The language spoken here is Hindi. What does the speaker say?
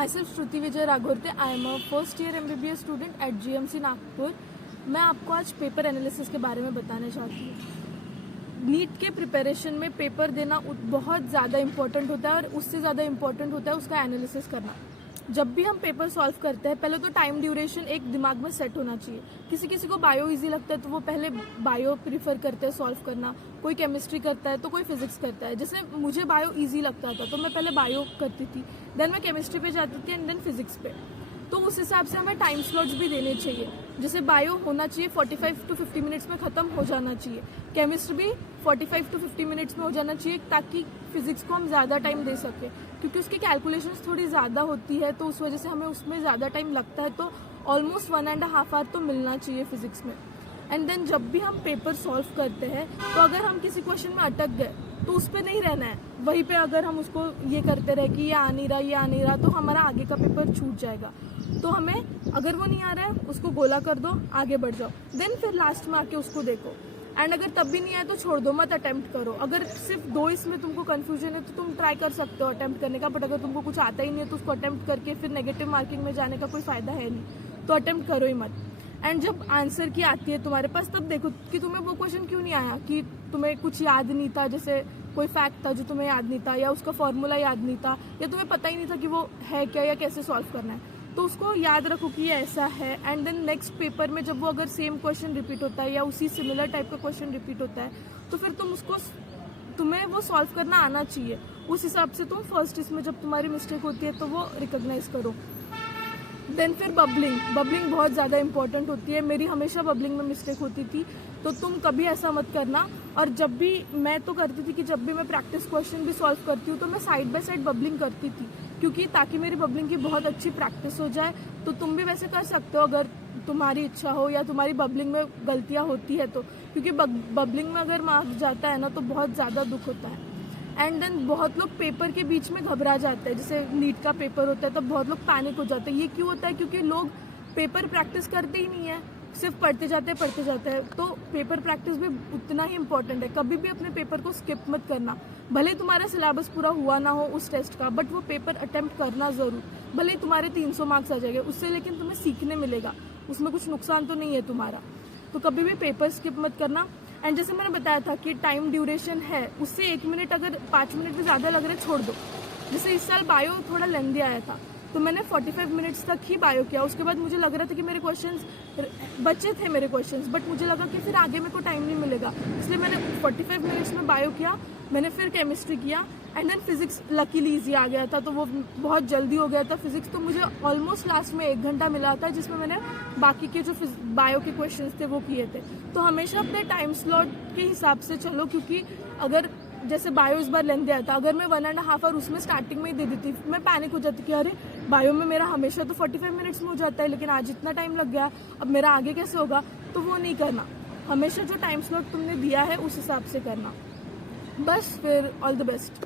My self Shruti Vijay Raghorte. I am a first year MBBS student at GMC Nagpur. मैं आपको आज पेपर एनालिसिस के बारे में बताना चाहती हूँ। नीट के प्रिपरेशन में पेपर देना बहुत ज़्यादा इम्पोर्टेंट होता है और उससे ज़्यादा इम्पोर्टेंट होता है उसका एनालिसिस करना। जब भी हम पेपर सॉल्व करते हैं पहले तो टाइम ड्यूरेशन एक दिमाग में सेट होना चाहिए। किसी किसी को बायो इजी लगता है तो वो पहले बायो प्रीफर करते हैं सॉल्व करना, कोई केमिस्ट्री करता है तो कोई फिजिक्स करता है। जैसे मुझे बायो इजी लगता था तो मैं पहले बायो करती थी, देन मैं केमिस्ट्री पे जाती थी एंड देन फिजिक्स पे। तो उस हिसाब से हमें टाइम स्लॉट्स भी देने चाहिए। जैसे बायो होना चाहिए 45 to 50 मिनट्स में ख़त्म हो जाना चाहिए, केमिस्ट्री भी 45 to 50 मिनट्स में हो जाना चाहिए ताकि फिजिक्स को हम ज़्यादा टाइम दे सकें, क्योंकि उसकी कैलकुलेशंस थोड़ी ज़्यादा होती है तो उस वजह से हमें उसमें ज़्यादा टाइम लगता है। तो ऑलमोस्ट 1.5 आवर तो मिलना चाहिए फिजिक्स में। एंड देन जब भी हम पेपर सॉल्व करते हैं तो अगर हम किसी क्वेश्चन में अटक गए तो उस पर नहीं रहना है, वहीं पे अगर हम उसको ये करते रहे कि ये आ नहीं रहा तो हमारा आगे का पेपर छूट जाएगा। तो हमें अगर वो नहीं आ रहा है उसको गोला कर दो, आगे बढ़ जाओ, देन फिर लास्ट में आके उसको देखो। एंड अगर तब भी नहीं आया तो छोड़ दो, मत अटेम्प्ट करो। अगर सिर्फ 2 इसमें तुमको कंफ्यूजन है तो तुम ट्राई कर सकते हो अटेम्प्ट करने का, बट अगर तुमको कुछ आता ही नहीं है तो उसको अटेम्प्ट करके फिर नेगेटिव मार्किंग में जाने का कोई फायदा है नहीं, तो अटेम्प्ट करो ही मत। एंड जब आंसर की आती है तुम्हारे पास तब देखो कि तुम्हें वो क्वेश्चन क्यों नहीं आया, कि तुम्हें कुछ याद नहीं था, जैसे कोई फैक्ट था जो तुम्हें याद नहीं था या उसका फॉर्मूला याद नहीं था या तुम्हें पता ही नहीं था कि वो है क्या या कैसे सॉल्व करना है, तो उसको याद रखो कि ये ऐसा है। एंड देन नेक्स्ट पेपर में जब वो अगर सेम क्वेश्चन रिपीट होता है या उसी सिमिलर टाइप का क्वेश्चन रिपीट होता है तो फिर तुम्हें वो सॉल्व करना आना चाहिए। उस हिसाब से तुम फर्स्ट इसमें जब तुम्हारी मिस्टेक होती है तो वो रिकॉग्नाइज करो। देन फिर बबलिंग बहुत ज़्यादा इंपॉर्टेंट होती है। मेरी हमेशा बबलिंग में मिस्टेक होती थी, तो तुम कभी ऐसा मत करना। और जब भी मैं तो करती थी कि जब भी मैं प्रैक्टिस क्वेश्चन भी सॉल्व करती हूँ तो मैं साइड बाय साइड बबलिंग करती थी, क्योंकि ताकि मेरी बबलिंग की बहुत अच्छी प्रैक्टिस हो जाए। तो तुम भी वैसे कर सकते हो अगर तुम्हारी इच्छा हो या तुम्हारी बबलिंग में गलतियाँ होती है तो, क्योंकि बबलिंग में अगर मार्क्स जाता है ना तो बहुत ज़्यादा दुख होता है। एंड देन बहुत लोग पेपर के बीच में घबरा जाते हैं। जैसे नीट का पेपर होता है तब बहुत लोग पैनिक हो जाते हैं। ये क्यों होता है? क्योंकि लोग पेपर प्रैक्टिस करते ही नहीं है, सिर्फ पढ़ते जाते हैं। तो पेपर प्रैक्टिस भी उतना ही इम्पोर्टेंट है। कभी भी अपने पेपर को स्किप मत करना। भले तुम्हारा सिलेबस पूरा हुआ ना हो उस टेस्ट का, बट वो पेपर अटेम्प्ट करना ज़रूर। भले तुम्हारे 300 मार्क्स आ जाएंगे उससे, लेकिन तुम्हें सीखने मिलेगा, उसमें कुछ नुकसान तो नहीं है तुम्हारा। तो कभी भी पेपर स्किप मत करना। एंड जैसे मैंने बताया था कि टाइम ड्यूरेशन है, उससे 1 मिनट अगर 5 मिनट भी ज़्यादा लग रहे छोड़ दो। जैसे इस साल बायो थोड़ा लेंदी आया था तो मैंने 45 मिनट्स तक ही बायो किया। उसके बाद मुझे लग रहा था कि मेरे क्वेश्चंस बचे थे बट मुझे लगा कि फिर आगे मेरे को टाइम नहीं मिलेगा, इसलिए मैंने 45 मिनट्स में बायो किया। मैंने फिर केमिस्ट्री किया and then physics luckily easy आ गया था, तो वो बहुत जल्दी हो गया था फिजिक्स। तो मुझे ऑलमोस्ट लास्ट में 1 घंटा मिला था जिसमें मैंने बाकी के जो बायो के क्वेश्चंस थे वो किए थे। तो हमेशा अपने टाइम स्लॉट के हिसाब से चलो, क्योंकि अगर जैसे बायो इस बार लेंदी आया था, अगर मैं 1.5 आवर उसमें स्टार्टिंग में ही दे देती मैं पैनिक हो जाती कि अरे बायो में मेरा हमेशा तो 45 मिनट्स में हो जाता है लेकिन आज इतना टाइम लग गया, अब मेरा आगे कैसे होगा। तो वो नहीं करना, हमेशा जो टाइम स्लॉट तुमने दिया है उस हिसाब से करना। बस फिर ऑल द बेस्ट।